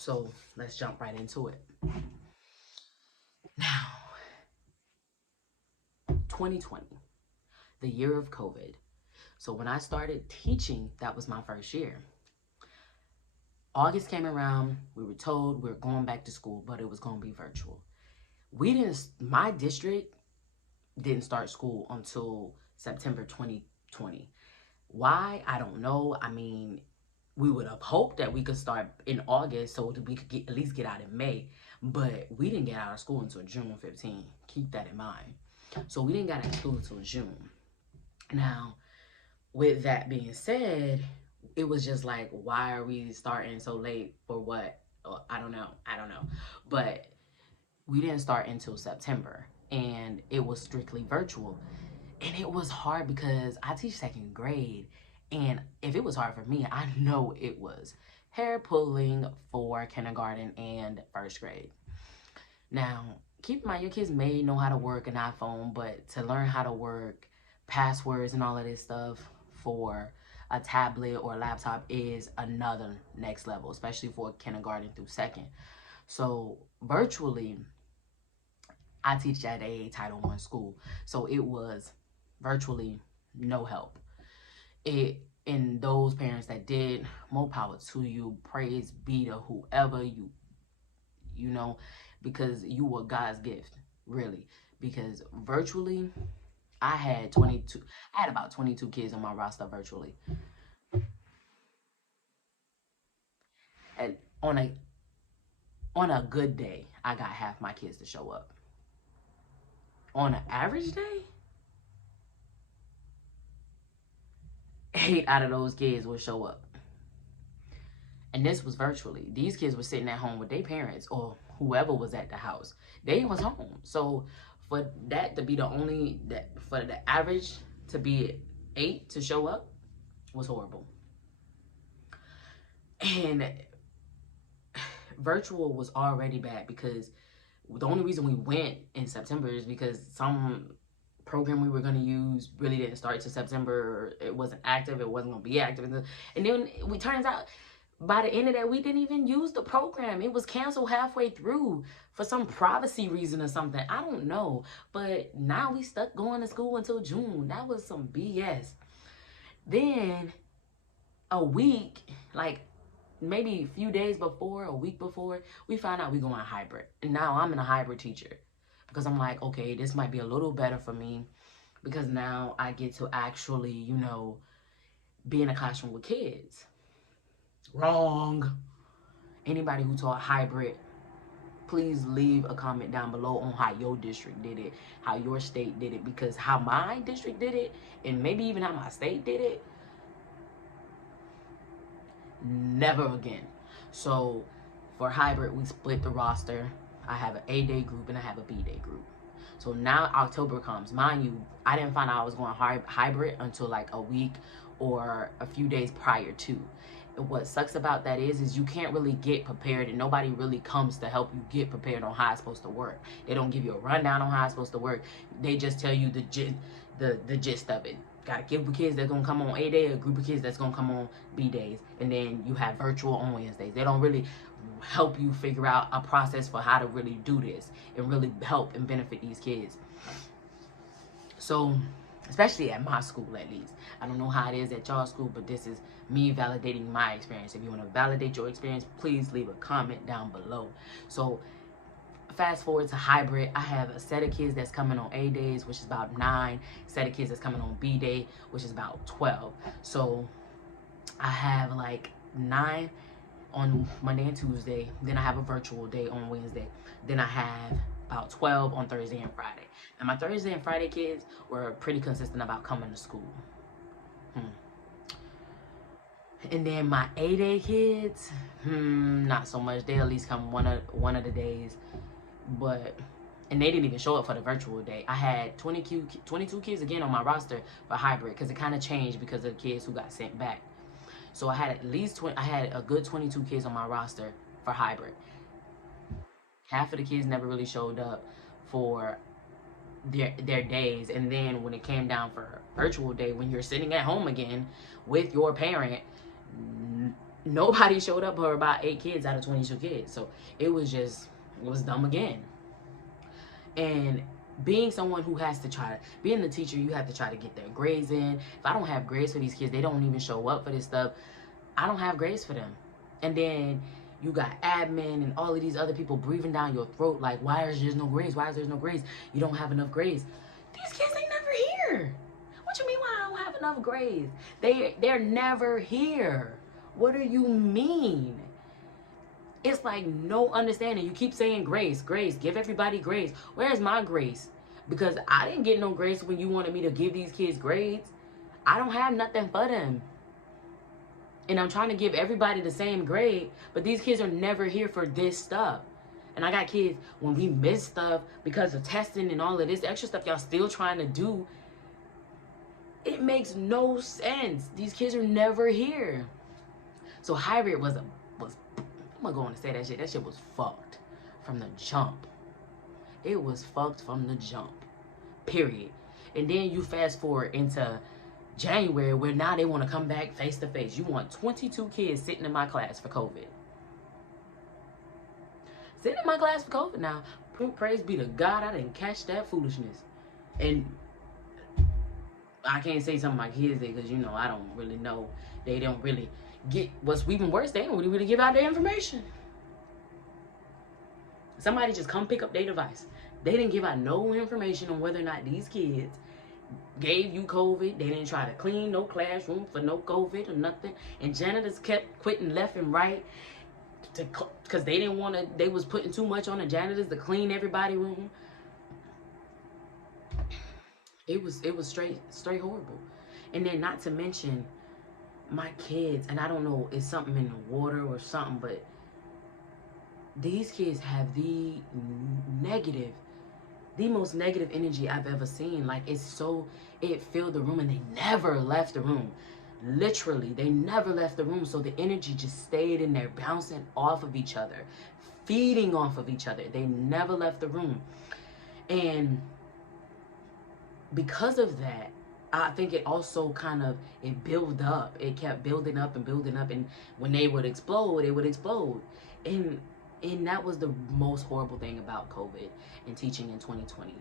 So let's jump right into it. Now, 2020, the year of COVID. So when I started teaching, that was my first year. August came around, we were told we are going back to school, but it was going to be virtual. My district didn't start school until September 2020. Why? I don't know. I mean, we would have hoped that we could start in August so that we could at least get out in May, but we didn't get out of school until June 15. Keep that in mind. So we didn't get out of school until June. Now, with that being said, it was just like, why are we starting so late for what? I don't know. I don't know. But we didn't start until September, and it was strictly virtual. And it was hard because I teach second grade, and if it was hard for me, I know it was hair pulling for kindergarten and first grade. Now, keep in mind, your kids may know how to work an iPhone, but to learn how to work passwords and all of this stuff for a tablet or a laptop is another next level, especially for kindergarten through second. So virtually, I teach at a Title I school, so it was virtually no help. And those parents that did, more power to you. Praise be to whoever you know, because you were God's gift, really. Because virtually, I had 22. I had about 22 kids on my roster virtually, and on a on a good day, I got half my kids to show up. On an average day, 8 out of those kids would show up. And this was virtually. These kids were sitting at home with their parents or whoever was at the house. They was home. So for that to be for the average to be 8 to show up was horrible. And virtual was already bad because the only reason we went in September is because some program we were going to use really didn't start to September. It wasn't active. It wasn't going to be active. And then it turns out by the end of that, we didn't even use the program. It was canceled halfway through for some privacy reason or something. I don't know. But now we stuck going to school until June. That was some BS. Then a week, like maybe a few days before, a week before, we found out we going hybrid. And now I'm in a hybrid teacher because I'm like, okay, this might be a little better for me because now I get to actually, be in a classroom with kids. Wrong. Anybody who taught hybrid, please leave a comment down below on how your district did it, how your state did it, because how my district did it, and maybe even how my state did it, never again. So for hybrid, we split the roster. I have an A-day group and I have a B-day group. So now October comes. Mind you, I didn't find out I was going hybrid until like a week or a few days prior to. What sucks about that is you can't really get prepared, and nobody really comes to help you get prepared on how it's supposed to work. They don't give you a rundown on how it's supposed to work. They just tell you the gist of it. Got a group of kids that's gonna come on A day, a group of kids that's gonna come on B days, and then you have virtual on Wednesdays. They don't really help you figure out a process for how to really do this and really help and benefit these kids. So, especially at my school, at least. I don't know how it is at y'all's school, but this is me validating my experience. If you want to validate your experience, please leave a comment down below. So, fast forward to hybrid, I have a set of kids that's coming on A days, which is about 9. Set of kids that's coming on B day, which is about 12. So, I have like 9 on Monday and Tuesday. Then I have a virtual day on Wednesday. Then I have about 12 on Thursday and Friday. And my Thursday and Friday kids were pretty consistent about coming to school. And then my A-day kids, not so much. They at least come one of the days. And they didn't even show up for the virtual day. I had 22 kids again on my roster for hybrid because it kind of changed because of the kids who got sent back. So I had I had a good 22 kids on my roster for hybrid. Half of the kids never really showed up for their days, and then when it came down for virtual day, when you're sitting at home again with your parent, Nobody showed up for about 8 kids out of 22 kids. So it was dumb again. And being someone who has to try, being the teacher, you have to try to get their grades in. If I don't have grades for these kids, they don't even show up for this stuff. I don't have grades for them. And then you got admin and all of these other people breathing down your throat like, why is there no grades? Why is there no grades? You don't have enough grades. These kids ain't never here. What you mean why I don't have enough grades? They're never here. What do you mean? It's like no understanding. You keep saying grace, grace, give everybody grace. Where's my grace? Because I didn't get no grace when you wanted me to give these kids grades. I don't have nothing for them. And I'm trying to give everybody the same grade, but these kids are never here for this stuff. And I got kids, when we miss stuff because of testing and all of this extra stuff y'all still trying to do, it makes no sense. These kids are never here. So hybrid was I'm gonna go on and say that shit. That shit was fucked from the jump. It was fucked from the jump. Period. And then you fast forward into January where now they want to come back face to face. You want 22 kids sitting in my class for COVID. Sitting in my class for COVID now. Praise be to God, I didn't catch that foolishness. And I can't say some of my kids did because, you know, I don't really know. They don't really get what's even worse. They don't really give out their information. Somebody just come pick up their device. They didn't give out no information on whether or not these kids gave you COVID. They didn't try to clean no classroom for no COVID or nothing. And janitors kept quitting left and right because they didn't want to. They was putting too much on the janitors to clean everybody's room. It was straight horrible. And then not to mention my kids, and I don't know, it's something in the water or something, but these kids have the most negative energy I've ever seen. Like, it filled the room and they never left the room. Literally, they never left the room. So the energy just stayed in there, bouncing off of each other, feeding off of each other. They never left the room. And because of that, I think it also it built up. It kept building up and building up. And when they would explode, it would explode. And that was the most horrible thing about COVID and teaching in 2020.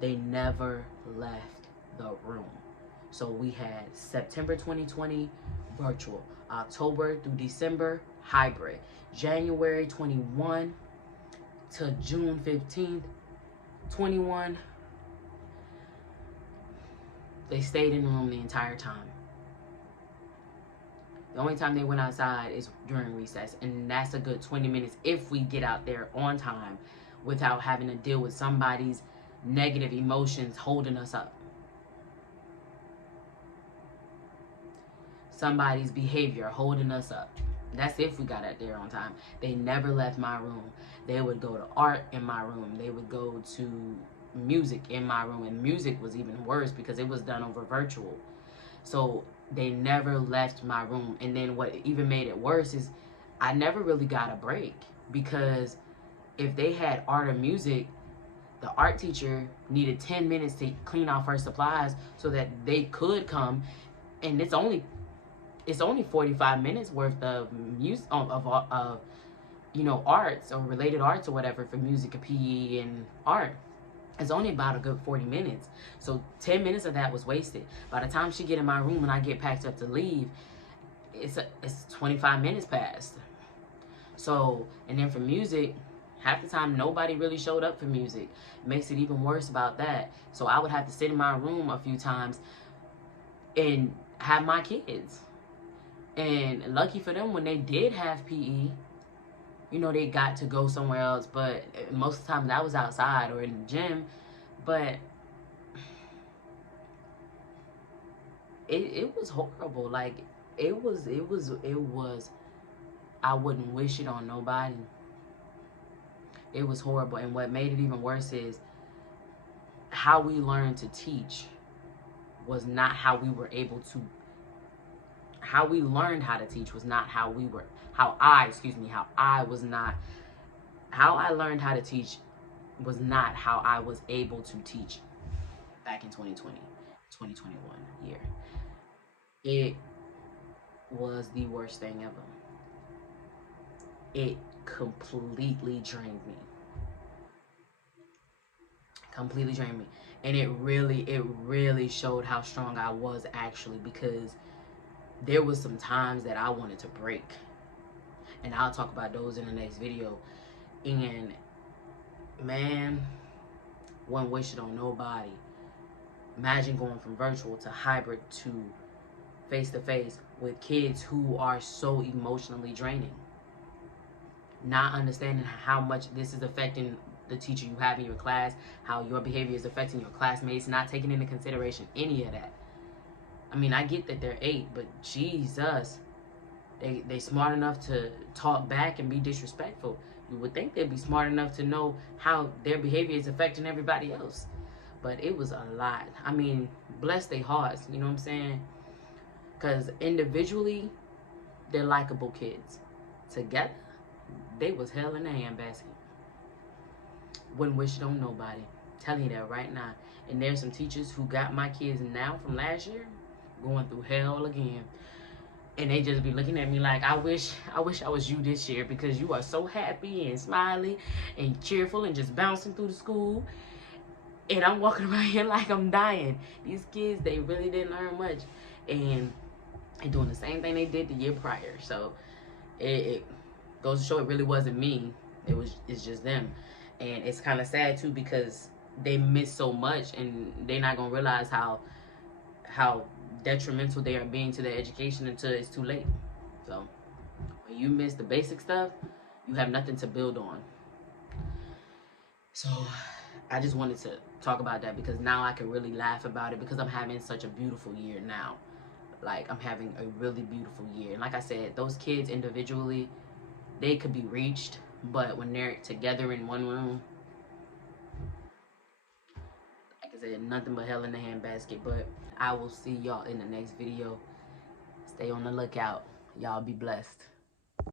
They never left the room. So we had September 2020, virtual. October through December, hybrid. January 21 to June 15th, 21. They stayed in the room the entire time. The only time they went outside is during recess, and that's a good 20 minutes if we get out there on time without having to deal with somebody's negative emotions holding us up. Somebody's behavior holding us up. That's if we got out there on time. They never left my room. They would go to art in my room. They would go to music in my room, and music was even worse because it was done over virtual. So they never left my room. And then what even made it worse is I never really got a break, because if they had art or music, the art teacher needed 10 minutes to clean off her supplies so that they could come, and it's only 45 minutes worth of music of arts or related arts or whatever for music, PE, and art. It's only about a good 40 minutes. So 10 minutes of that was wasted. By the time she get in my room and I get packed up to leave, it's 25 minutes past. So, and then for music, half the time nobody really showed up for music. It makes it even worse about that. So I would have to sit in my room a few times and have my kids. And lucky for them, when they did have PE, they got to go somewhere else, but most of the time that was outside or in the gym. But it was horrible. Like, it was, I wouldn't wish it on nobody. It was horrible. And what made it even worse is how we learned to teach was not how we were able to, how we learned how to teach was not how I learned how to teach was not how I was able to teach back in 2020, 2021 year. It was the worst thing ever. it completely drained me. Completely drained me. And it really showed how strong I was actually, because there was some times that I wanted to break. And I'll talk about those in the next video. And man, one wish it on nobody. Imagine going from virtual to hybrid to face to face with kids who are so emotionally draining. Not understanding how much this is affecting the teacher you have in your class, how your behavior is affecting your classmates, not taking into consideration any of that. I mean, I get that they're 8, but Jesus, they smart enough to talk back and be disrespectful. You would think they'd be smart enough to know how their behavior is affecting everybody else. But it was a lot. I mean, bless their hearts, you know what I'm saying? Because individually, they're likable kids. Together, they was hell in a handbasket. Wouldn't wish it on nobody. Telling you that right now. And there's some teachers who got my kids now from last year going through hell again. And they just be looking at me like, I wish I was you this year, because you are so happy and smiley and cheerful and just bouncing through the school. And I'm walking around here like I'm dying. These kids, they really didn't learn much. And they're doing the same thing they did the year prior. So it goes to show it really wasn't me. It's just them. And it's kind of sad too, because they miss so much and they're not gonna realize how detrimental they are being to their education until it's too late. So when you miss the basic stuff, you have nothing to build on. So I just wanted to talk about that, because now I can really laugh about it, because I'm having such a beautiful year now. Like, I'm having a really beautiful year. And like I said, those kids individually, they could be reached, but when they're together in one room, like I said, nothing but hell in the handbasket. But I will see y'all in the next video. Stay on the lookout. Y'all be blessed.